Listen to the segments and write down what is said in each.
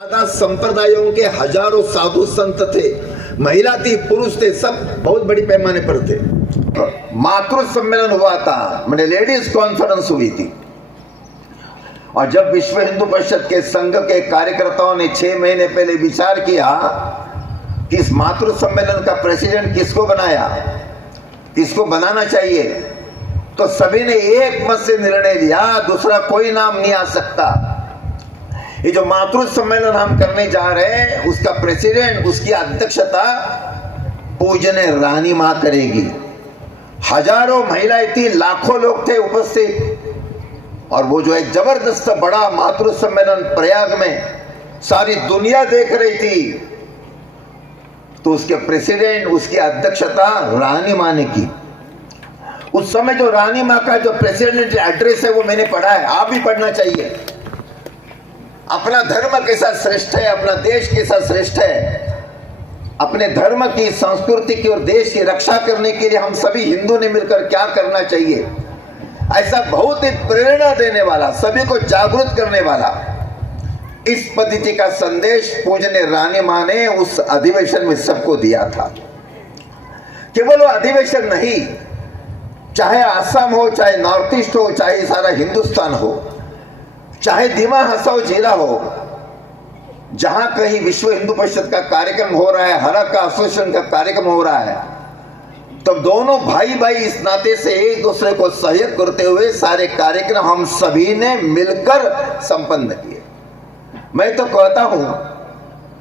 संप्रदायों के हजारों साधु संत थे, महिला थी, पुरुष थे, सब बहुत बड़ी पैमाने पर थे। मातृ सम्मेलन हुआ था, मैंने लेडीज कॉन्फ्रेंस हुई थी। और जब विश्व हिंदू परिषद के संघ के कार्यकर्ताओं ने 6 महीने पहले विचार किया कि इस मातृ सम्मेलन का प्रेसिडेंट किसको बनाया, किसको बनाना चाहिए, तो सभी ने एक मत से निर्णय लिया, दूसरा कोई नाम नहीं आ सकता। ये जो मातृ सम्मेलन हम करने जा रहे हैं, उसका प्रेसिडेंट, उसकी अध्यक्षता पूजनीय रानी मां करेगी। हजारों महिलाएं थी, लाखों लोग थे उपस्थित। और वो जो एक जबरदस्त बड़ा मातृ सम्मेलन प्रयाग में सारी दुनिया देख रही थी, तो उसके प्रेसिडेंट, उसकी अध्यक्षता रानी मां ने की। उस समय जो रानी मां का जो प्रेसिडेंट एड्रेस है वो मैंने पढ़ा है, आप भी पढ़ना चाहिए। अपना धर्म कैसा श्रेष्ठ है, अपना देश कैसा श्रेष्ठ है, अपने धर्म की, संस्कृति की और देश की रक्षा करने के लिए हम सभी हिंदू ने मिलकर क्या करना चाहिए, ऐसा बहुत ही प्रेरणा देने वाला, सभी को जागरूक करने वाला इस पद्धति का संदेश पूजनीय रानी मां ने उस अधिवेशन में सबको दिया था। केवल वो अधिवेशन नहीं, चाहे आसाम हो, चाहे नॉर्थ ईस्ट हो, चाहे सारा हिंदुस्तान हो, चाहे दिमा हसाओ जिला हो, जहां कहीं विश्व हिंदू परिषद का कार्यक्रम हो रहा है, हरक्का एसोसिएशन का कार्यक्रम हो रहा है, तब दोनों भाई भाई इस नाते से एक दूसरे को सहयोग करते हुए सारे कार्यक्रम हम सभी ने मिलकर संपन्न किए। मैं तो कहता हूं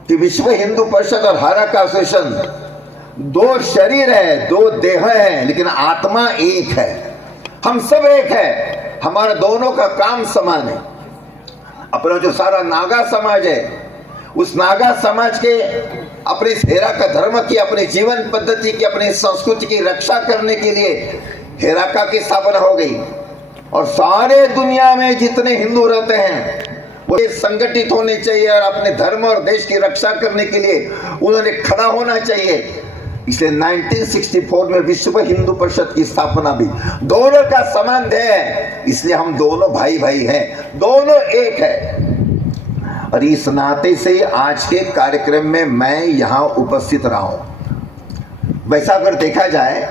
कि विश्व हिंदू परिषद और हरक्का एसोसिएशन 2 शरीर है, 2 देह है, लेकिन आत्मा एक है। हम सब एक है, हमारा दोनों का काम समान है। अपना जो सारा नागा समाज है, उस नागा समाज के अपने हेराका धर्म की, अपने जीवन पद्धति की, अपनी संस्कृति की रक्षा करने के लिए हेराका की स्थापना हो गई। और सारे दुनिया में जितने हिंदू रहते हैं वो संगठित होने चाहिए और अपने धर्म और देश की रक्षा करने के लिए उन्होंने खड़ा होना चाहिए। इसलिए 1964 में विश्व हिंदू परिषद की स्थापना भी दोनों का संबंध है, इसलिए हम दोनों भाई भाई हैं, दोनों एक है। और इस नाते से आज के कार्यक्रम में मैं यहां उपस्थित रहा हूं। वैसा अगर देखा जाए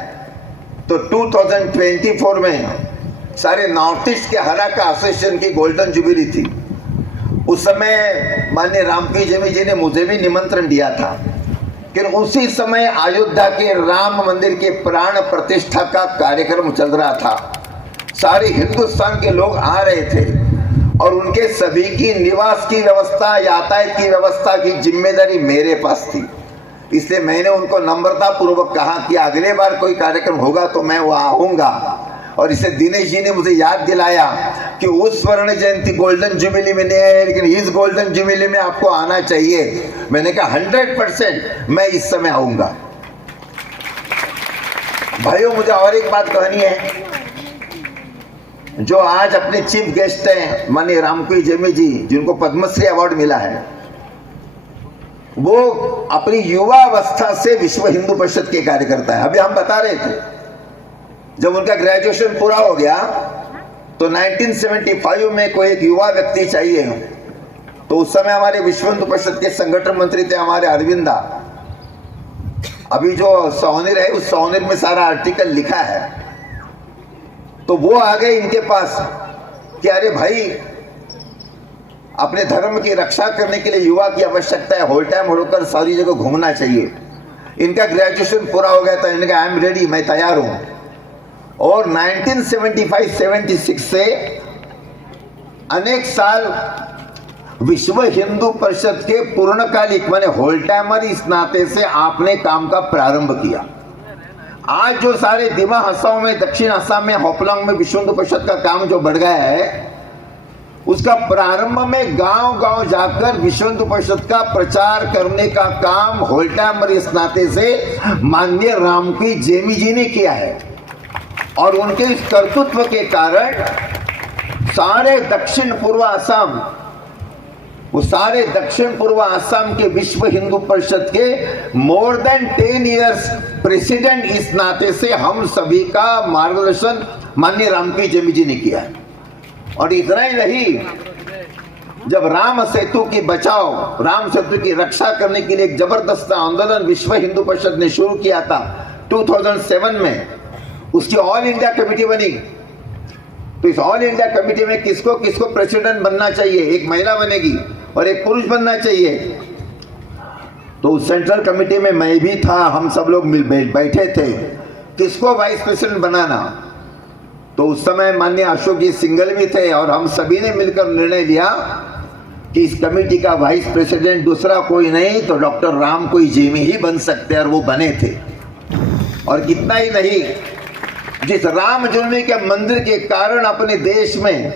तो 2024 में सारे नॉर्थ ईस्ट के हरक्का एसोसिएशन की गोल्डन जुबिली थी। उस समय माननीय रामकी जमी जी ने मुझे भी निमंत्रण दिया था, लेकिन उसी समय अयोध्या के राम मंदिर के प्राण प्रतिष्ठा का कार्यक्रम चल रहा था। सारे हिंदुस्तान के लोग आ रहे थे और उनके सभी की निवास की व्यवस्था, यातायात की व्यवस्था की जिम्मेदारी मेरे पास थी। इसलिए मैंने उनको नम्रता पूर्वक कहा कि अगले बार कोई कार्यक्रम होगा तो मैं वहां आऊंगा। और इसे दिनेश जी ने मुझे याद दिलाया कि उस स्वर्ण जयंती गोल्डन जुबिली में नहीं है, लेकिन इस गोल्डन जुबिली में आपको आना चाहिए। मैंने कहा 100% मैं इस समय आऊंगा। भाइयों, मुझे और एक बात कहनी है। जो आज अपने चीफ गेस्ट हैं माननीय रामकी जमी जी, जिनको पद्मश्री अवार्ड मिला है, वो अपनी युवा अवस्था से विश्व हिंदू परिषद के कार्यकर्ता है। अभी हम बता रहे थे, जब उनका ग्रेजुएशन पूरा हो गया तो 1975 में कोई एक युवा व्यक्ति चाहिए, तो उस समय हमारे विश्व हिंदू परिषद के संगठन मंत्री थे हमारे अरविंदा। अभी जो सोहनिर है, उस सोहनिर में सारा आर्टिकल लिखा है। तो वो आ गए इनके पास कि अरे भाई, अपने धर्म की रक्षा करने के लिए युवा की आवश्यकता है, होल टाइम होकर सारी जगह घूमना चाहिए। इनका ग्रेजुएशन पूरा हो गया था, इनका आई एम रेडी, मैं तैयार हूं। और 1975-76 से अनेक साल विश्व हिंदू परिषद के पूर्णकालिक माने होल टाइमर इस नाते से आपने काम का प्रारंभ किया। आज जो सारे दिमा हसाओं में, दक्षिण असम में, होपलांग में विश्व हिंदू परिषद का काम जो बढ़ गया है, उसका प्रारंभ में गांव गांव जाकर विश्व हिंदू परिषद का प्रचार करने का काम होल टाइमर इस नाते से माननीय रामकी जमी जी ने किया है। और उनके इस कर्तृत्व के कारण सारे दक्षिण पूर्व असम, वो सारे दक्षिण पूर्व असम के विश्व हिंदू परिषद के मोर देन 10 इयर्स प्रेसिडेंट इस नाते से हम सभी का मार्गदर्शन माननीय रामकी जमी जी ने किया है। और इतना ही नहीं, जब राम सेतु की बचाओ, राम सेतु की रक्षा करने के लिए एक जबरदस्त आंदोलन विश्व हिंदू परिषद ने शुरू किया था 2007 में, उसकी ऑल इंडिया कमेटी बनी। तो इस ऑल इंडिया कमेटी में किसको किसको प्रेसिडेंट बनना चाहिए, एक महिला बनेगी और एक पुरुष बनना चाहिए। तो उस सेंट्रल कमेटी में मैं भी था, हम सब लोग मिल बैठे थे किसको वाइस प्रेसिडेंट बनाना। तो उस समय माननीय अशोक जी सिंघल भी थे और हम सभी ने मिलकर निर्णय लिया कि इस कमेटी का वाइस प्रेसिडेंट दूसरा कोई नहीं तो डॉक्टर राम कोई जेमी ही बन सकते हैं, और वो बने थे। और कितना ही नहीं, जिस राम जन्मभूमि के मंदिर के कारण अपने देश में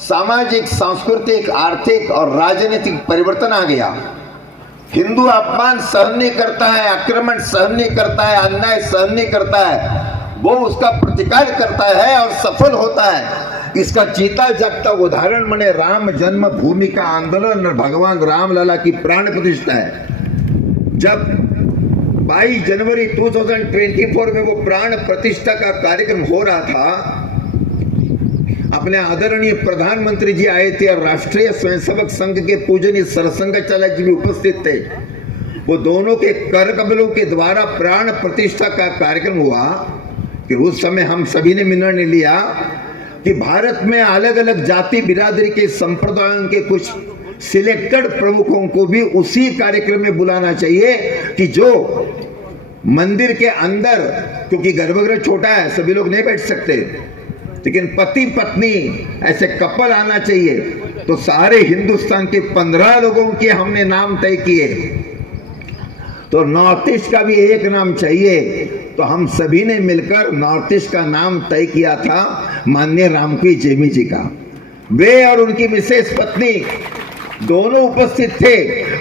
सामाजिक, सांस्कृतिक, आर्थिक और राजनीतिक परिवर्तन आ गया। हिंदू अपमान सहन नहीं करता है, आक्रमण सहन नहीं करता है, अन्याय सहन नहीं करता है, वो उसका प्रतिकार करता है और सफल होता है। इसका जीता जागता उदाहरण माने राम जन्मभूमि का आंदोलन और भगवान राम लला की प्राण प्रतिष्ठा है। जब 22 जनवरी 2024 में वो प्राण प्रतिष्ठा का कार्यक्रम हो रहा था, अपने आदरणीय प्रधानमंत्री जी आए थे और राष्ट्रीय स्वयंसेवक संघ के पूजनीय सरसंघचालक जी भी उपस्थित थे। वो दोनों के कर कमलों के द्वारा प्राण प्रतिष्ठा का कार्यक्रम हुआ कि उस समय हम सभी ने निर्णय लिया कि भारत में अलग अलग जाति बिरादरी के संप्रदायों के कुछ सिलेक्टेड प्रमुखों को भी उसी कार्यक्रम में बुलाना चाहिए कि जो मंदिर के अंदर, क्योंकि गर्भगृह छोटा है सभी लोग नहीं बैठ सकते, लेकिन पति पत्नी ऐसे कपल आना चाहिए। तो सारे हिंदुस्तान के 15 लोगों के हमने नाम तय किए। तो नॉर्थ ईस्ट का भी एक नाम चाहिए, तो हम सभी ने मिलकर नॉर्थ ईस्ट का नाम तय किया था माननीय रामकी जेमी जी का। वे और उनकी मिसेस पत्नी दोनों उपस्थित थे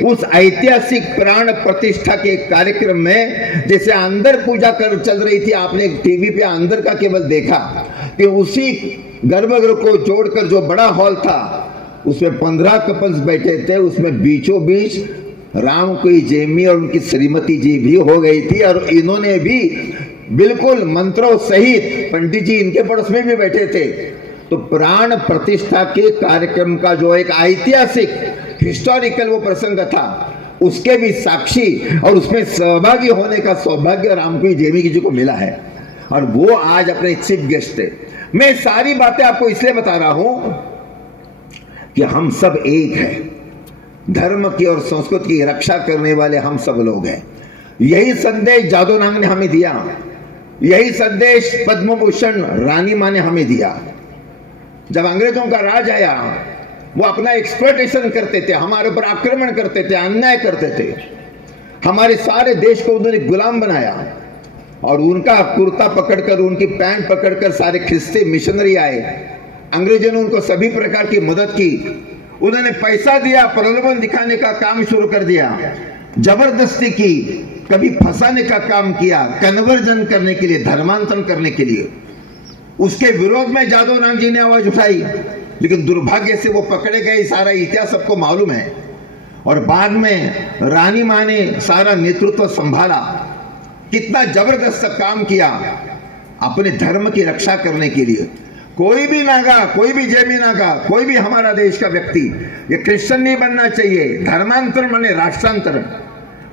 उस ऐतिहासिक प्राण प्रतिष्ठा के कार्यक्रम में। जैसे अंदर पूजा कर चल रही थी, आपने टीवी पे अंदर का केवल देखा कि उसी गर्भगृह को जोड़कर जो बड़ा हॉल था उसमें 15 कपल्स बैठे थे, उसमें बीचों बीच राम कोई जेमी और उनकी श्रीमती जी भी हो गई थी। और इन्होंने भी बिल्कुल मंत्रों सहित, पंडित जी इनके पड़ोस में भी बैठे थे। तो प्राण प्रतिष्ठा के कार्यक्रम का जो एक ऐतिहासिक हिस्टोरिकल वो प्रसंग था, उसके भी साक्षी और उसमें सहभागी होने का सौभाग्य रामकी जेमी जी को मिला है, और वो आज अपने चीफ गेस्ट है। मैं सारी बातें आपको इसलिए बता रहा हूं कि हम सब एक हैं, धर्म की और संस्कृति की रक्षा करने वाले हम सब लोग हैं। यही संदेश जादू नाग ने हमें दिया, यही संदेश पद्म भूषण रानी मां ने हमें दिया। जब अंग्रेजों का राज आया, वो अपना एक्सप्लॉयटेशन करते थे, हमारे ऊपर आक्रमण करते थे, अन्याय करते थे, हमारे सारे देश को उन्होंने गुलाम बनाया। और उनका कुर्ता पकड़कर, उनकी पैंट पकड़कर सारे ख्रिस्ती मिशनरी आए। अंग्रेजों ने उनको सभी प्रकार की मदद की, उन्होंने पैसा दिया, प्रलोभन दिखाने का काम शुरू कर दिया, जबरदस्ती की, कभी फंसाने का काम किया, कन्वर्जन करने के लिए, धर्मांतरण करने के लिए। उसके विरोध में जादव राम जी ने आवाज उठाई, लेकिन दुर्भाग्य से वो पकड़े गए। सारा इतिहास सबको मालूम है। और बाद में रानी मां ने सारा नेतृत्व संभाला, कितना जबरदस्त काम किया अपने धर्म की रक्षा करने के लिए। कोई भी नागा, कोई भी जेमी नागा, कोई भी हमारा देश का व्यक्ति ये क्रिश्चियन नहीं बनना चाहिए। धर्मांतरण माने राष्ट्रांतरण।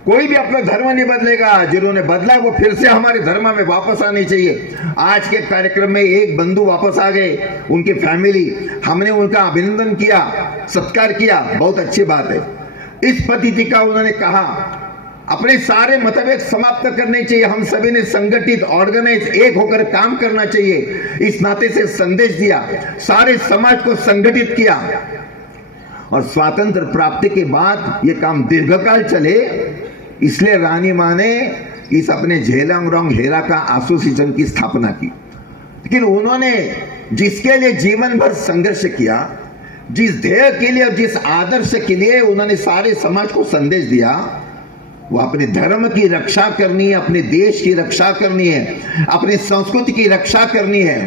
कोई भी अपना धर्म नहीं बदलेगा, जिन्होंने बदला वो फिर से हमारे धर्म में वापस आने चाहिए। आज के कार्यक्रम में एक बंधु वापस आ गए, उनकी फैमिली, हमने उनका अभिनंदन किया, सत्कार किया, बहुत अच्छी बात है। इस पद्धति का उन्होंने कहा अपने सारे मतभेद समाप्त करने चाहिए, हम सभी ने संगठित, ऑर्गेनाइज, एक होकर काम करना चाहिए। इस नाते से संदेश दिया, सारे समाज को संगठित किया। और स्वातंत्र प्राप्ति के बाद ये काम दीर्घकाल चले, इसलिए रानी मां ने इस अपने झेलम रोंग हेरा का एसोसिएशन की स्थापना की। लेकिन उन्होंने जिसके लिए जीवन भर संघर्ष किया, जिस ध्येय के लिए और जिस आदर्श के लिए उन्होंने सारे समाज को संदेश दिया, वो अपने धर्म की रक्षा करनी है, अपने देश की रक्षा करनी है, अपनी संस्कृति की रक्षा करनी है।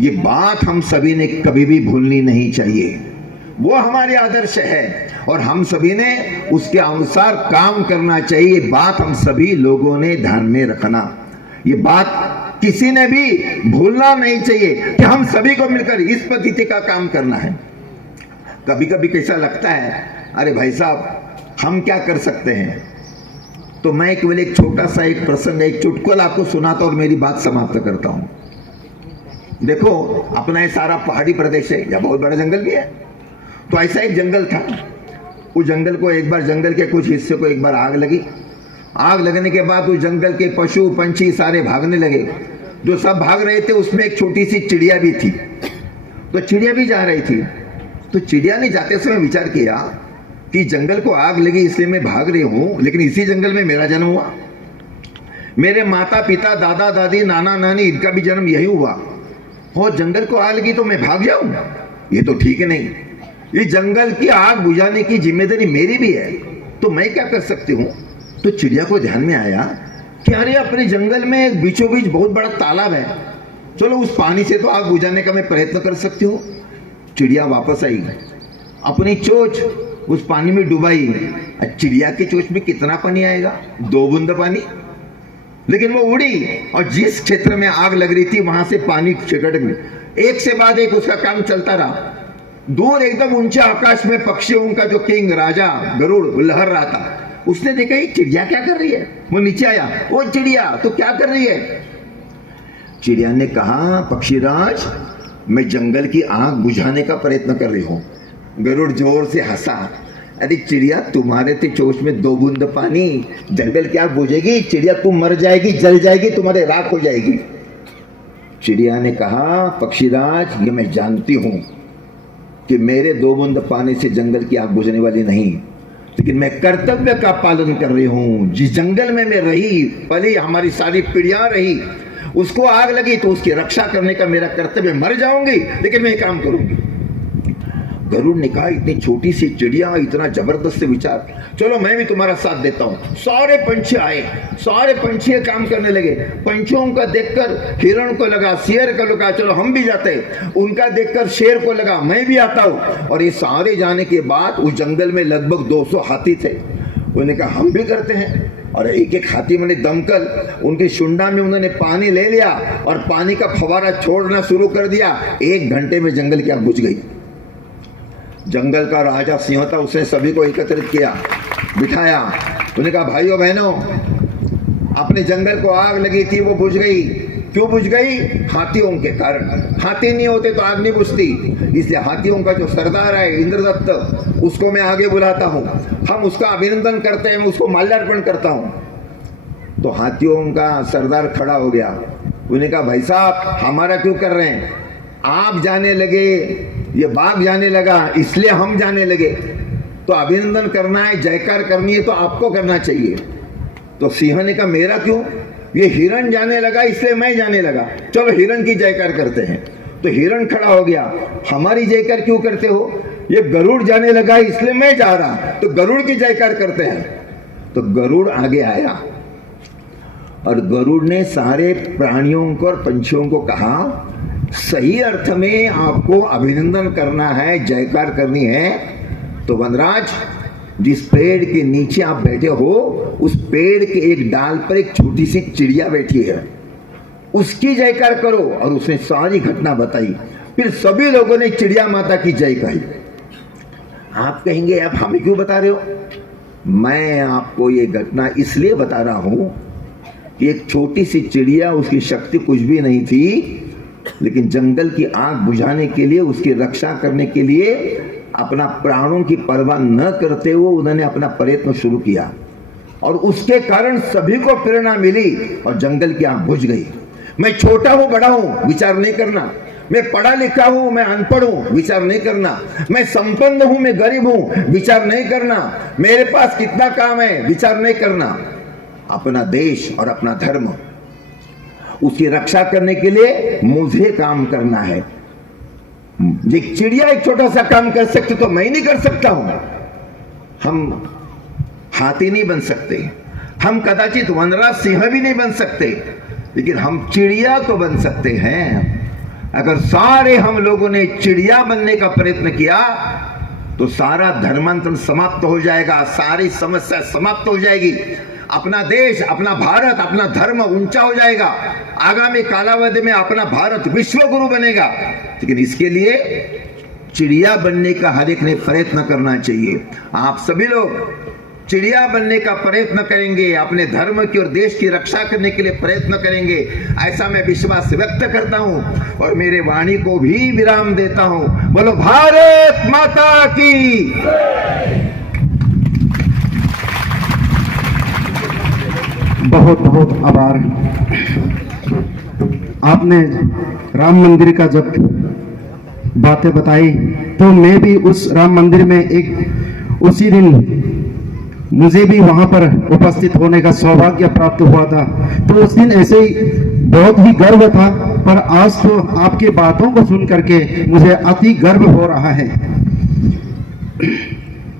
ये बात हम सभी ने कभी भी भूलनी नहीं चाहिए। वो हमारे आदर्श है और हम सभी ने उसके अनुसार काम करना चाहिए। बात हम सभी लोगों ने ध्यान में रखना, ये बात किसी ने भी भूलना नहीं चाहिए कि हम सभी को मिलकर इस पद्धति का काम करना है। कभी कभी कैसा लगता है, अरे भाई साहब हम क्या कर सकते हैं। तो मैं केवल एक छोटा सा एक प्रसंग, एक चुटकुला आपको सुनाता और मेरी बात समाप्त करता हूं। देखो अपना ये सारा पहाड़ी प्रदेश है या बहुत बड़ा जंगल भी है। तो ऐसा एक जंगल था, उस जंगल को एक बार, जंगल के कुछ हिस्से को एक बार आग लगी। आग लगने के बाद उस जंगल के पशु पंछी सारे भागने लगे। जो सब भाग रहे थे उसमें एक छोटी सी चिड़िया भी थी। तो चिड़िया भी जा रही थी। तो चिड़िया ने जाते समय विचार किया कि जंगल को आग लगी इसलिए मैं भाग रही हूं, लेकिन इसी जंगल में मेरा जन्म हुआ, मेरे माता पिता दादा दादी नाना नानी इनका भी जन्म यही हुआ, और जंगल को आग लगी तो मैं भाग जाऊं, ये तो ठीक नहीं। ये जंगल की आग बुझाने की जिम्मेदारी मेरी भी है, तो मैं क्या कर सकती हूँ। तो चिड़िया को ध्यान में आया कि अरे अपने जंगल में बीचों बीच बहुत बड़ा तालाब है, चलो उस पानी से तो आग बुझाने का मैं प्रयत्न कर सकती हूँ। चिड़िया वापस आई, अपनी चोंच उस पानी में डुबाई। चिड़िया की चोंच में कितना पानी आएगा, 2 बूंद पानी, लेकिन वो उड़ी और जिस क्षेत्र में आग लग रही थी वहां से पानी छिटक गई। एक से बाद एक उसका काम चलता रहा। दूर एकदम ऊंचे आकाश में पक्षियों का जो किंग राजा गरुड़ लहर रहा था, उसने देखा ये चिड़िया क्या कर रही है। वो नीचे आया, ओ चिड़िया तो क्या कर रही है। चिड़िया ने कहा, पक्षीराज मैं जंगल की आग बुझाने का प्रयत्न कर रही हूं। गरुड़ जोर से हंसा, अरे चिड़िया तुम्हारे ते चोंच में 2 बूंद पानी, जंगल की आग बुझेगी, चिड़िया तुम मर जाएगी, जल जाएगी, तुम्हारे राख हो जाएगी। चिड़िया ने कहा, पक्षीराज ये मैं जानती हूं कि मेरे 2 बूंद पानी से जंगल की आग बुझने वाली नहीं, लेकिन मैं कर्तव्य का पालन कर रही हूं। जिस जंगल में मैं रही पली, हमारी सारी पीढ़ियां रही, उसको आग लगी तो उसकी रक्षा करने का मेरा कर्तव्य, मर जाऊंगी लेकिन मैं काम करूंगी। गरुड़ ने कहा, इतनी छोटी सी चिड़िया, इतना जबरदस्त विचार, चलो मैं भी तुम्हारा साथ देता हूं। सारे पंछी आए, सारे पंछी काम करने लगे। पंछियों का देखकर हिरण को लगा, शेर को लगा, चलो हम भी जाते हैं। उनका देखकर शेर को लगा, मैं भी आता हूं। और ये सारे जाने के बाद उस जंगल में लगभग 200 हाथी थे। उन्होंने कहा हम भी करते हैं। और एक एक हाथी मैंने दमकल उनकी शुंडा में उन्होंने पानी ले लिया और पानी का फवारा छोड़ना शुरू कर दिया। 1 घंटे में जंगल की आग बुझ गई। जंगल का राजा सिंह था, उसने सभी को एकत्रित किया, बिठाया। उन्होंने कहा भाइयों बहनों, अपने जंगल को आग लगी थी, वो बुझ गई। क्यों बुझ गई? हाथियों के कारण। हाथी नहीं होते तो आग नहीं बुझती, इसलिए हाथियों का जो सरदार है इंद्रदत्त, उसको मैं आगे बुलाता हूँ, हम उसका अभिनंदन करते हैं, मैं उसको माल्यार्पण करता हूँ। तो हाथियों का सरदार खड़ा हो गया। उन्होंने कहा भाई साहब हमारा क्यों कर रहे हैं, आप जाने लगे, ये बाघ जाने लगा, इसलिए हम जाने लगे। तो अभिनंदन करना है, जयकार करनी है तो आपको करना चाहिए। तो सिंह ने कहा मेरा क्यों, ये हिरण जाने लगा इसलिए मैं जाने लगा, चलो हिरण की जयकार करते हैं। तो हिरण खड़ा हो गया, हमारी जयकार क्यों करते हो, ये गरुड़ जाने लगा इसलिए मैं जा रहा, तो गरुड़ की जयकार करते हैं। तो गरुड़ आगे आया और गरुड़ ने सारे प्राणियों को और पंछियों को कहा, सही अर्थ में आपको अभिनंदन करना है, जयकार करनी है। तो वनराज, जिस पेड़ के नीचे आप बैठे हो, उस पेड़ के एक डाल पर एक छोटी सी चिड़िया बैठी है, उसकी जयकार करो। और उसने सारी घटना बताई। फिर सभी लोगों ने चिड़िया माता की जय कही। आप कहेंगे आप हमें क्यों बता रहे हो? मैं आपको ये घटना इसलिए बता रहा हूं कि एक छोटी सी चिड़िया, उसकी शक्ति कुछ भी नहीं थी, लेकिन जंगल की आग बुझाने के लिए, उसकी रक्षा करने के लिए अपना प्राणों की परवाह न करते हुए उन्होंने अपना प्रयत्न शुरू किया, और उसके कारण सभी को प्रेरणा मिली और जंगल की आग बुझ गई। मैं छोटा हूं बड़ा हूं विचार नहीं करना, मैं पढ़ा लिखा हूं मैं अनपढ़ हूं विचार नहीं करना, मैं संपन्न हूं मैं गरीब हूं विचार नहीं करना, मेरे पास कितना काम है विचार नहीं करना। अपना देश और अपना धर्म, उसकी रक्षा करने के लिए मुझे काम करना है। एक चिड़िया एक छोटा सा काम कर सकती तो मैं नहीं कर सकता हूं। हम हाथी नहीं बन सकते, हम कदाचित वनराज सिंह भी नहीं बन सकते, लेकिन हम चिड़िया तो बन सकते हैं। अगर सारे हम लोगों ने चिड़िया बनने का प्रयत्न किया तो सारा धर्मांतरण समाप्त हो जाएगा, सारी समस्या समाप्त हो जाएगी, अपना देश, अपना भारत, अपना धर्म ऊंचा हो जाएगा। आगामी कालावधि में अपना भारत विश्व गुरु बनेगा। लेकिन इसके लिए चिड़िया बनने का हर एक ने प्रयत्न करना चाहिए। आप सभी लोग चिड़िया बनने का प्रयत्न करेंगे, अपने धर्म की और देश की रक्षा करने के लिए प्रयत्न करेंगे, ऐसा मैं विश्वास व्यक्त करता हूं और मेरे वाणी को भी विराम देता हूं। बोलो भारत माता की। बहुत बहुत आभार। आपने राम मंदिर का जब बातें बताई तो मैं भी उस राम मंदिर में उसी दिन मुझे भी वहां पर उपस्थित होने का सौभाग्य प्राप्त हुआ था। तो उस दिन ऐसे ही बहुत ही गर्व था, पर आज तो आपके बातों को सुन करके मुझे अति गर्व हो रहा है।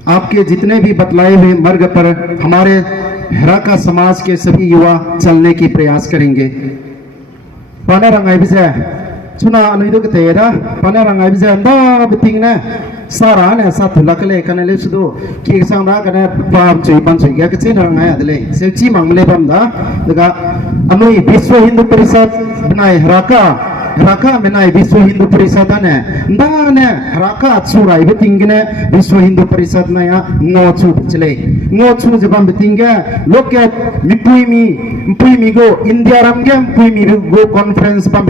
आपके जितने भी बतलाए हुए मार्ग पर हमारे हराका समाज के सभी युवा चलने की प्रयास करेंगे। पाने रंगाई बिसे सुना अनुइदो के तेरा पाने रंगाई बिसे अंदा बितिंग ने सारा ने साथुला कले कने ले सुदो कि सांगा कने पाप चुई बन चुई क्या किसी रंगाई अदले सेची मंगले बंदा दगा अनुई विश्व हिंदू परिषद बनाए हराका मेनाई विश्व हिंदू परिषद ने दाने हराका चुराई बितिंगने विश्व हिंदू परिषद ना या ngochu जबम बितिंगे लोके मिपुई गो इंडिया रंगे मिपुई गो कॉन्फ्रेंस बम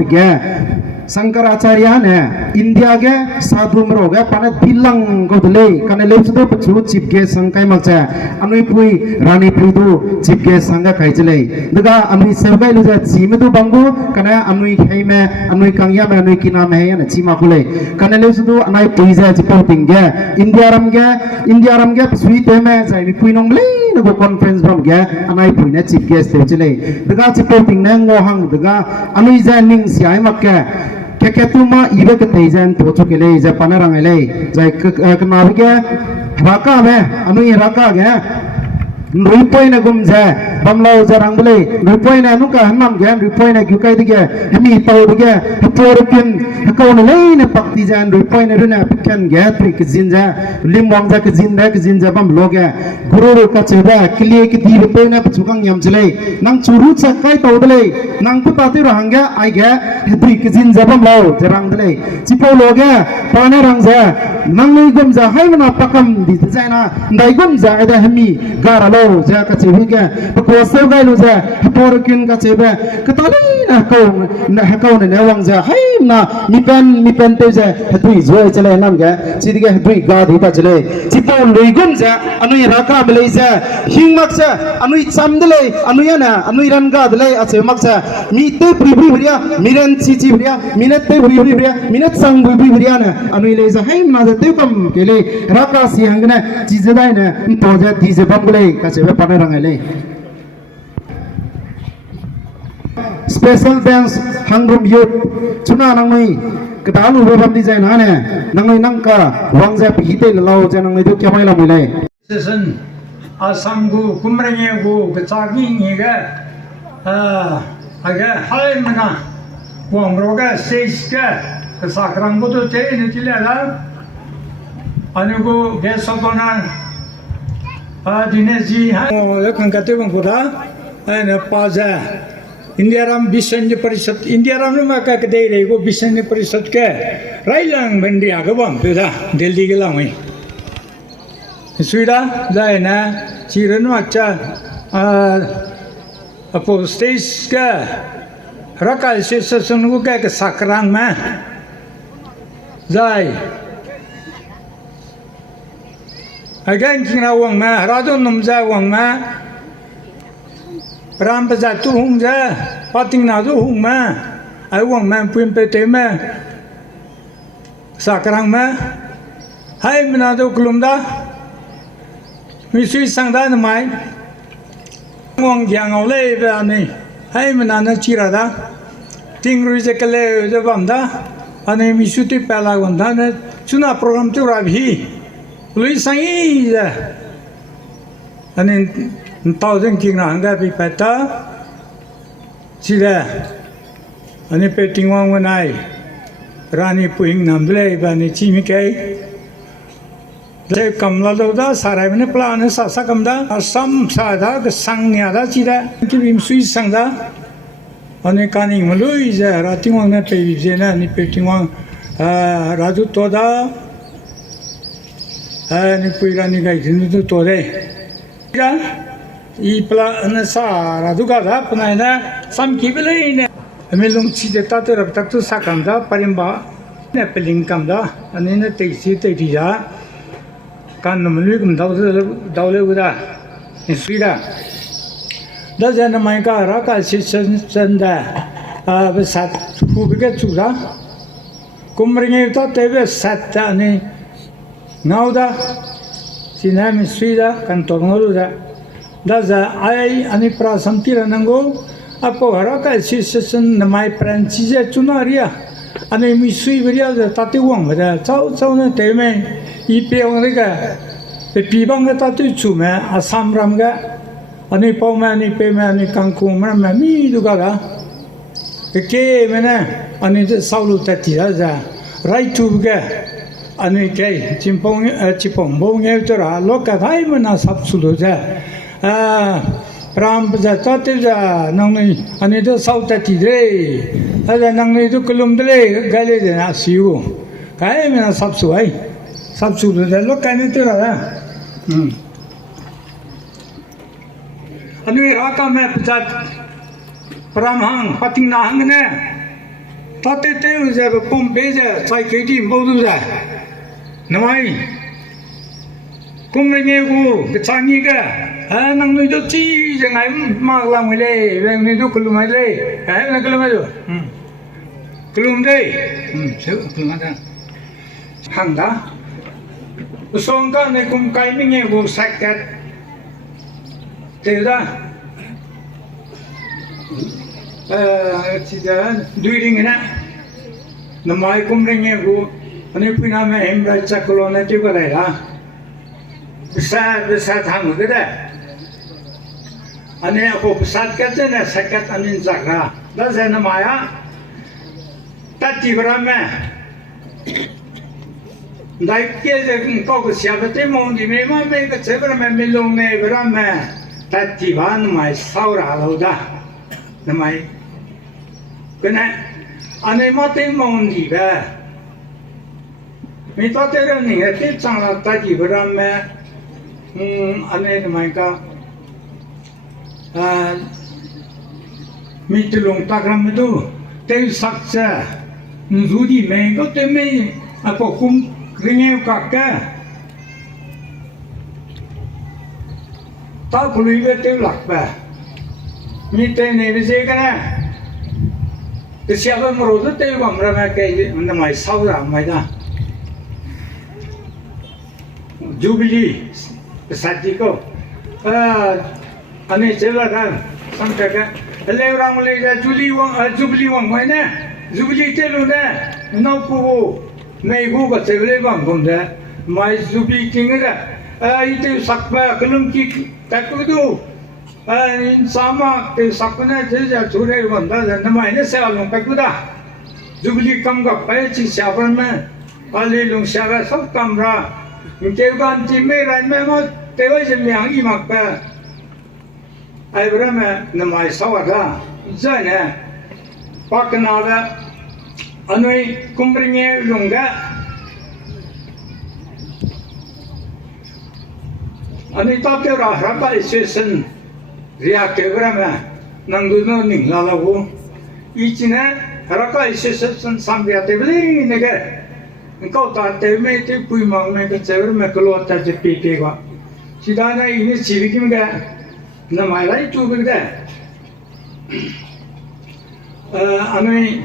शंकराचार्य ने इंडिया के साधु मरो गए पाने बिलंग को दले कने ले सुदो पछु चीफ गेस्ट संकाय मचे अनुई पुई रानी पुई दो चीफ गेस्ट संगा खाइचले दगा अनुई सेवगाई लुजा चीमे दो बंगो कने अनुई खाई में अनुई कांगिया में अनुई किना में है न चीमा कुले कने ले सुदो अनाई पुई जा चिपो तिंगे इंडिया रम गे सुई ते में जाई पुई नोंगले नको कॉन्फ्रेंस बम गे अनाई पुई ने चीफ गेस्ट तेचले दगा चिपो तिंगने ngोहंग दगा अनुई जा निंग सियाई मक्के क्या तुम इवे के तेजन तो चुके ले जे पनरंग ले जे कनाव के राका में अनु ये राका के रुपय ने गुम जे बमलाव जरंग ले रुपय ने अनु का हनम गे रुपय ने गुकाई दिगे हमी ताव दिगे हतोरकिन हकौन ले ने पक्ति जन रुपय ने रुने पिकन गे त्रिक जिनजा लिमवांग जा के जिनजा बम लोगे गुरु का चेबा क्लिए की दी रुपय ने पचुकंग यमचले नंग चुरु चकाई तावदले नंग पुताते रहंगे आई गे दुई के जिनजा बम लाव जरंग दले चिपो लोगे पाने रंग जा नंग नै गुम जा हाय मना पकम दी जाना दाई गुम जा एदा हमी गारा लो जा का चेबी के पकोसे गाइलो जा हतोरकिन का चेबे कतली ना हकौ ने नेवंग जा हाय ना मिपेन ते जा हतुई जोय चले नाम गे सिदिगे हतुई गा दिता चले चिपो लुइगुम जा अनुई राका बले जा हिंगमक जा अनुई चामदले अनुया ना अनुई रनगा दले अचे मक जा मी ते प्रिब्रि भरिया मिरन चिची भरिया मिनत ते प्रिब्रि भरिया मिनत संग प्रिब्रि भरिया ना अनुई ले जा हाय ना ते कम केले राका सी हंगने चिजदाय ना तो जा दिजे बंगले का चेबे पने रंगले स्पेशल डांस हंगरुम यूथ चुना नंगई कतालु बम डिजाइन हाने नंगई नंका वांगजा पिहिते लाव जे नंगई दु केमाय लामिले सेसन आसामगु कुमरेंगेगु गचागी निगे आगे हाय मना वांगरोगा सेसके साकरांगु तो ते नितिलेला अनुगु गेसोना दिनेजी हा कंकाते बंगुरा ने पाजा इंडिया राम विश्व हिंदू परिषद इंडिया राम में का दे रही वो विश्व हिंदू परिषद के राइलांग बंदी आगे बम पेदा दिल्ली के लामी सुविधा जाए ना चिरन अच्छा अपो स्टेज का रकाल से ससुन को क्या साकरांग में जाए अगेन किंगरा वंग में राजो नमजा वंग में राम प्रजा तू हूँ जा पातिंग ना तू हूँ मैं आई वंग मैं पुइन पे ते मैं साकरांग में हाय मना तो कुलुमदा मिसुई संगदा नमाय वंग ज्यांग औले बेआने हाय मना न चिरादा तिंग रुई जे कले जे बमदा अने मिसुती पहला वंदा ने चुना प्रोग्राम तो राभी लुई संगी जा अने ताउजन किंगना हंगा भी पता चिरा अने पेटिंग वांग वनाई रानी पुइंग नंबले बानी चिमिके दे कमला दोदा साराय में प्लान सासा कमदा असम सादा संगन्यादा चिरा कि बिम सुई संगदा अने कानी मलुई जा रातिंग वांग ने पे जेना नि painting Wang Raju तोदा ni puirani gai dinu tu tore ya I pla na sa ra du ga da pna na sam ki bele ne melung chi de ta te rab tak tu sa kam da parimba ne peling kam da ani ne te si te di ya kan no mlu kum dau le gu da ni sri da da ja na mai ka ra ka si sen da a ba sa hu bi ga chu da kum ring ta te be sa ta ni ngau da si na mi sri da kan to ngolu da da za ai ani pra samtira nango apo hara ka si sen na mai pran chi je chu na ria ani mi sui beria da ta te wang da chau na te me I pe ong ri ga pe pi bang ga ta tu chu me asam ram ga ani pau ma ni pe ma ni kang ku ma ma mi du ga ga ke me na ani de sau lu ta ti da za right to ga ani ke chipong bo nge to ra lo ka dai ma na sap su lu ja ram ja ta te ja nang ni ani de sau ta ti de a nang ni du kulum de ga le de na si u kai me na sap su ai sab su de lo ka ni te ra ani ra ka me pjat pramhang pating na hang ne ta te te u je pom be je sai ke di mo du ja namai kum re nge gu ke chang ni ga nang ni do chi je ngai ma lang le ni do kulum ai le na kulum ai do kulum de se kulum da hang da Usong ka ne kum kai mi nge bu sakat te da chi da during na na mai kum nge bu ani pina me hem ra chaklo na ti ba la bisa thang ga da ani ko sat ka na sakat anin zakra da za na maya ta ti bra me Dai kia je ko ko sia ba te mong di me ma me ka che bra me me long ne bra me ta ti ban mai sau ra lo da na mai ke na ane ma te mong di ba me ta te ra ni te chang la ta ti bra me ane na mai ka mi te long ta gram me du te sak cha nzu di me ko te me a ko kum Ringeu kakka ta kului ve te lak ba mi te ne ve je kana ke sia ba mo ro te ba mra ma ke na mai sau ra mai da jubilee sa ji ko ane chela da sam ka ka le rang le ja jubilee wang mai na jubilee te lu na no ku Nei gu ba chevle bang gom da mai zubi king da ite sakba kulum ki takdu in sama te sakna je ja chure ban da na mai ne sa long pa ku da zubli kam ga pa chi sa ban ma ali long sa ga sab kam ra ke ban ti me ran me ma te wa je myang I mak pa ai bra ma na mai sa wa da ja ne pa kana da Anui kumbringe lunga Ani ta te ra rapa session ria ke grama nangu no ning la la wo ichina raka session samya te bli ne ga ko ta te me te pui mang me ka chever me klo ta je pi ke ga sidana ini chivikim ga na mai lai tu bi da anui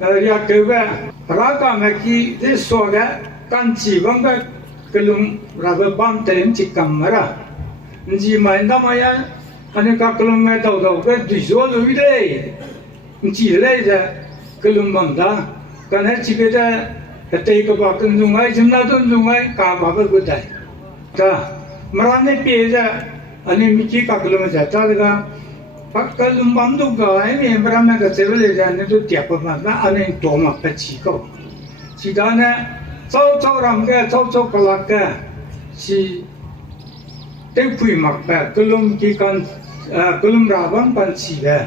ria ke ga raka me ki de so ga kan chi bang ga kelum raba bam tem cikam mara nji mai nda maya ane ka kelum me dau dau ka di zo lu ide nji le ja kelum bam da kan ha chi be da te ka ba kan nu ngai jimna don nu ngai ka ba ba gu dai ta mara ne pe ja ane mi ki ka kelum ja ta ga pak kelum bam du ga ai me mara me ka se le ja ne du tia pa ma na ane to ma pa chi ko chi da na Châu làm cái châu cái là cái si tên phui mặc bè cái lum chỉ cần cái lum ra vẫn còn chỉ bè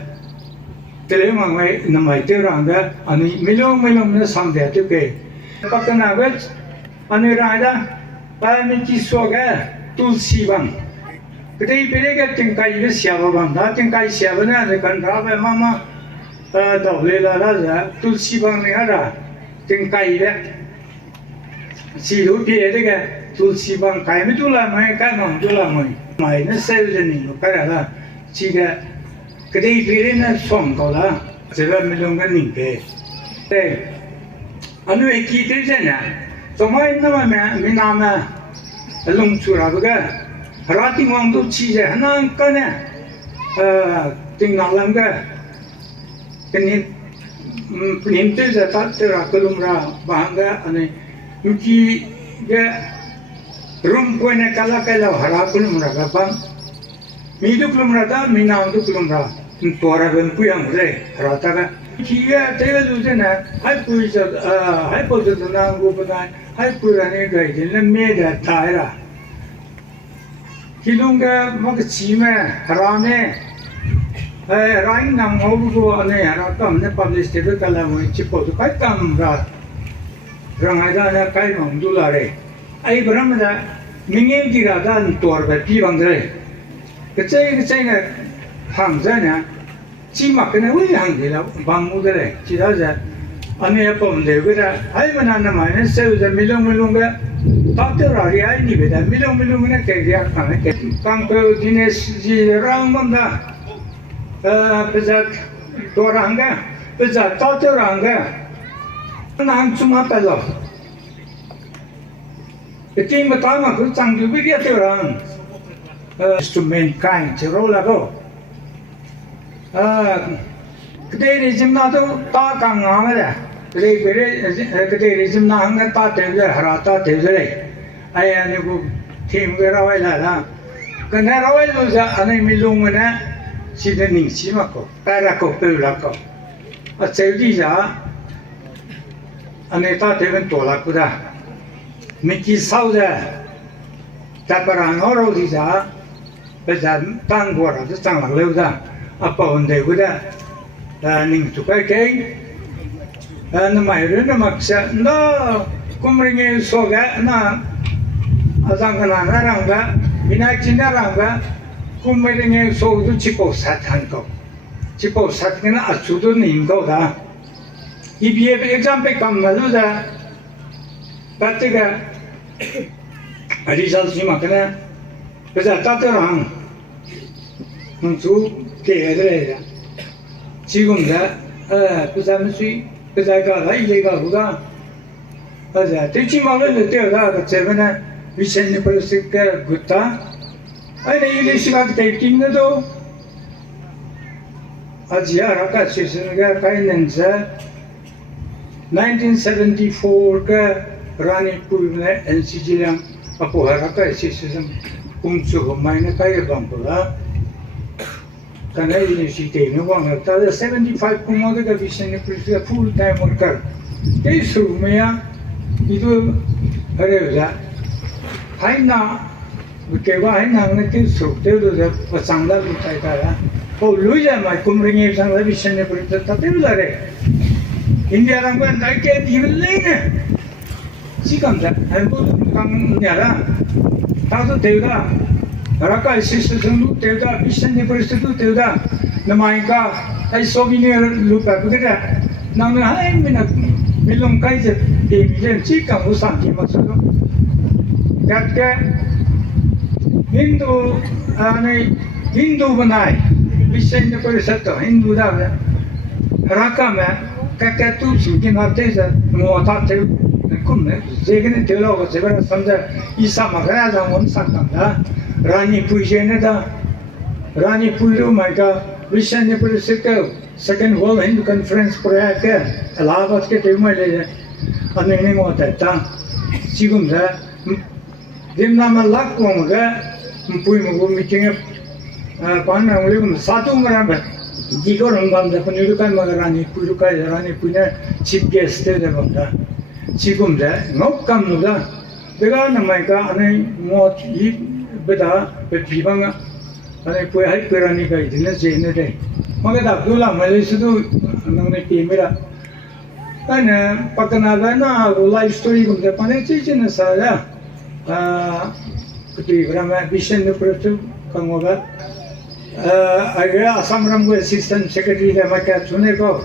cái đấy mà ngay nằm ở cái ràng đó anh mấy lông nó xăm đẹp chứ kì bắt cái nào biết anh ấy ra đó में किसो के तुलसी बंग कदे बेरे के तिंकाई के श्यावा बंग दा तिंकाई श्यावा ने अने कंधा पे मामा दौले ला जा तुलसी बंग ने हरा तिंकाई के सीलू पिए के तुलसी बंग काय में तुला मैं काय मंग तुला मैं ने सेव जनी को करा चीगा कदे बेरे ने सोंग को ला जेबा मिलों के निके ते अनु एक की ते जना तो मैं इतना मैं नाम लुंग चुरा बगा राती मंग तो चीज है ना कने तिंग नालंग का कने निम्ते जाता तेरा कलुमरा बांगा अने उनकी के रूम कोई ने कला कला हरा कलुमरा का बंग मीदु कलुमरा था मीना उदु कलुमरा तोरा बन पुयांग रे राता का ठीक है तेरे दूसरे ना हाई पुई से हाई पोज़ तो ना वो बनाए हाई पुई रहने गए जिन्हें मेरा तायरा किलोंगे मग चीमे हराने राइन नाम हो वो अने हरा तो हमने पब्लिश टेबल कला में चिपो तो कई काम रहा रंगाइदा ने कई मंगदुला रे आई बरम दा मिंगे की राधा तोर पे पी बंदरे कच्चे ने हांगजा ने चीमा कने वही हांगे ला बांगू दे चिदा जा अने अपन दे बेरा आई बना न माने से उसे मिलोंगे ताते रारी आई नहीं बेटा मिलोंगे ने के दिया खाने के काम को दिनेश जी राम बंदा पेजात तोरांगा पेजात ताते रांगा नाम चुमा पेलो इतनी बताना कुछ चांगू भी दिया ते रांग instrument kind rola go kede regime na to ta ka ngam da kede kede regime na hang ta te le harata te le ai ani ko thim ge ra wai la la kana ra wai lo ja ani milung na si de ning si ma ko ta ra ko pe la ko a che di ja ani ta te ben to la ku da mi ki sau da ta para no ro di ja bây giờ tăng qua rồi tăng là lâu ra à bảo đề của ta là mình chụp cái nó mày rồi nó mặc sợ nó cũng mình nghe số cái nó ở trong cái nào ra rằng cái mình ai chính ra rằng cái cũng mình nghe số itu chỉ bảo sát hành câu chỉ bảo sát cái nó ở chỗ đó nhìn câu đó EBA exam पे काम ना लो जा बात का result gì mà cái này bây giờ ta tới rằng mình chú kể cái này chỉ cũng là bây giờ mình suy bây giờ cái này lấy cái gì bây giờ tôi chỉ mong là tiêu ra cái chế này vì sao như vậy sự cái gutta ai này lấy sự cái taking nữa đâu Asia ra cái sự cái nên là 1974 cái Rani Puri NCG lang apo hara cái sự cũng chưa có mấy cái bằng của nó cái này thì chỉ nó bằng là ta 75 cũng có cái vision này full time worker cái số mấy á thì tôi ở đây là hay na cáiว่าhay na cái số tiêu rồi và sang là bị chạy cả là ô lối ra mà cũng ringe sang là vision này ta tiêu ra đấy India rằng quen cái gì đi lên nè chỉ cần là Hàn Quốc càng nhà ra tao tôi tiêu ra Raka system lu tiêu ra vision này परिस्थिति tiêu ra namai ka ai souvenir lu pa ku da nang na hai mình long kai je thì mình chỉ cần một sản phẩm mà thôi gạt cái Hindu बनाए vision này परिस्थिति Hindu da Raka में cái tu chỉ cái nào thế giờ ngồi ta tiêu cũng này dễ cái này tiêu lo cái gì समझा Isa mà cái nào muốn sản phẩm đó Rani Pujene da Rani Puju mai ka vision ne परिस्थिति second world Hindu conference पर के इलाहाबाद के team में ले अन्य नहीं होता था जिसमें जा दिन नाम लाख कोंग का पुई मगो मीटिंग पान अंगली में सातों मरा में जिको रंगबाम जा पन्नी का मगर रानी पुने चीफ गेस्ट थे जब हम जिसमें जा नौक कम नुला बेगा नमाई का अन्य मौत ही बेटा बेटीबांगा अन्य पुई हाई पुरानी का इतने जेने थे मगर अब्दुल्ला मलेशिया तो नंगे टीमेरा अन्य पकना का ना लाइफ स्टोरी को जब पने चीज़ न सारा 그때 그러면 미션 프로젝트 강호가 아이가 아sam람고 어시스턴트 세크레터리가 막가 주네고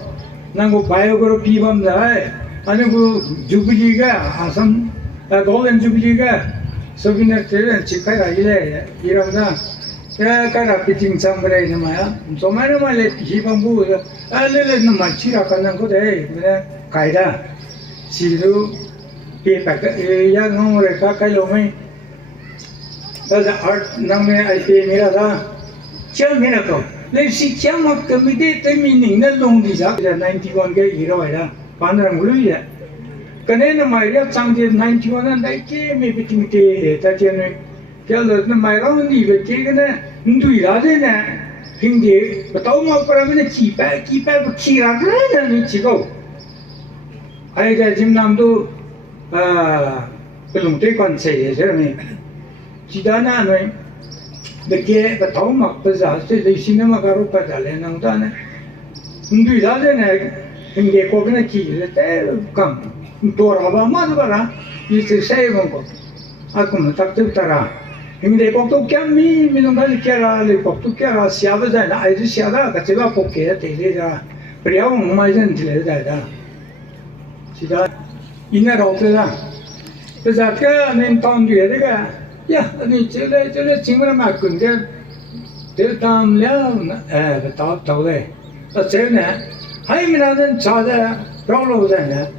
난고 바이오그로 비범다 아니 그 주빌리가 아삼 골든 주빌리가 소비나 때는 직파가 이러다 karak piting sampai nama, somai nama le hibambu, le nama cira kanan ko deh, mana kaida, silu, pepak, ya nomor kai lomai, dah art nama IP mera dah, ciam mera ko, le si ciam mak kemide temi ninggal long di jak, 91 ke hero ada, pandang mulu ya, kerana nama dia canggih 91 anda ke me piting te, tapi anu kalau nama orang ni berkena untuk iradah na, hindi betul mau pergi kipai berkira kerana ni cikgu. Ayah jimnam tu belum terkon saya ni. Cidana ni berke betul mau pergi jadi sini mau karu pergi nang tu na. Untuk iradah na hindi kau kena kira, tapi kam. Tor apa mana bara? Ini saya mungkin. Aku mentak tu tera. Hindi kok tu kya minum kali kya le kok tu kya siapa dah na air siapa kacau kok kya tele dah pria orang macam tele dah sida ina roti dah terus ke ni tahun dia dah ya ni cile cinggur makun dia dia tahun dia betul tahu deh terus ni hai mina dan cara rawlo dah na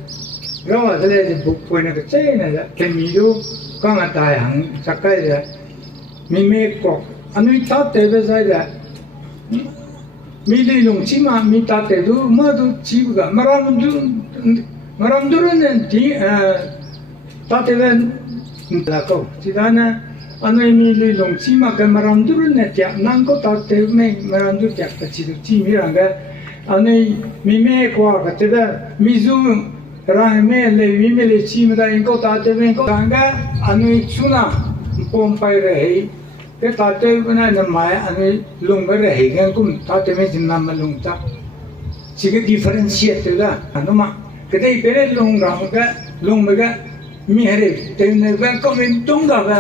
rawat le buku ni kecil ni kemiru kang ada yang sakai dah Mime kok, anu ita tebe saja. Mili long cima mita tedu, madu ciba. Maramdur nanti ta tebe lakau. Tidana anu mili long cima ke maramdur nanti nangko ta tebe maramdur tiap kecil cimiranga. Anu mime kok tebe mizu rame le mime le cima ingko ta tebe ingko tangga anu cuna. Pompai rehai, ke tate bina namaya ane lungga rehai kan kum tate में जिन्ना में लुंगता, सिके differentiate ला, अनुमा, कते इपरे लुंगा मिहरे, तेरे बे कमेंटोंगा बे,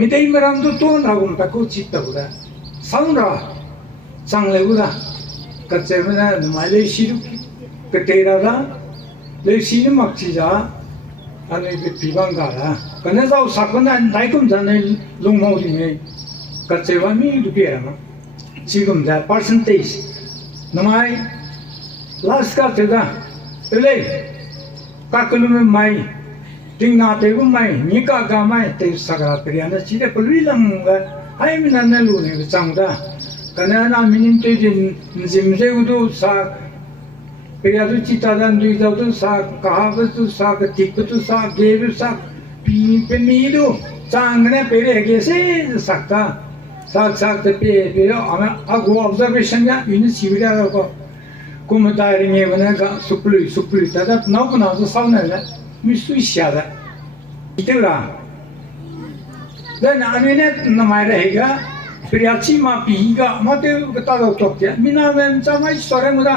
मिते इमराम तो नागुम तको चित्ता बुरा, सांगरा, सांगले बुरा, कच्चे में ना नमाले शिरु कतेरा ला, ले शिरु मक्चिजा ane pibang gara, kerana tahu sakana naikum jangan lungmau ini, kecewa mi rupiah ma, cikum dah percentage, namai last kah ceda, ele, kakulum mai, tingna tegu mai, nikah gamai, tegu sagara periana cire pelui langga, hai minana lu ni cangda, kerana na minim tu jimse udu sa Periadu cita dan duit itu sak, kahabat itu sak, ketik itu sak, gebe sak, pemilu, canggih peri agak sakta, sak tapi aku observationnya ini siapa aku, komentar ini mana gak supli, tapi nak tu sauna lah, mesti siapa, itulah. Dan anu ini nama mereka, periaci ma piga, mati kita tahu tak ya, mina macam macam orang muda.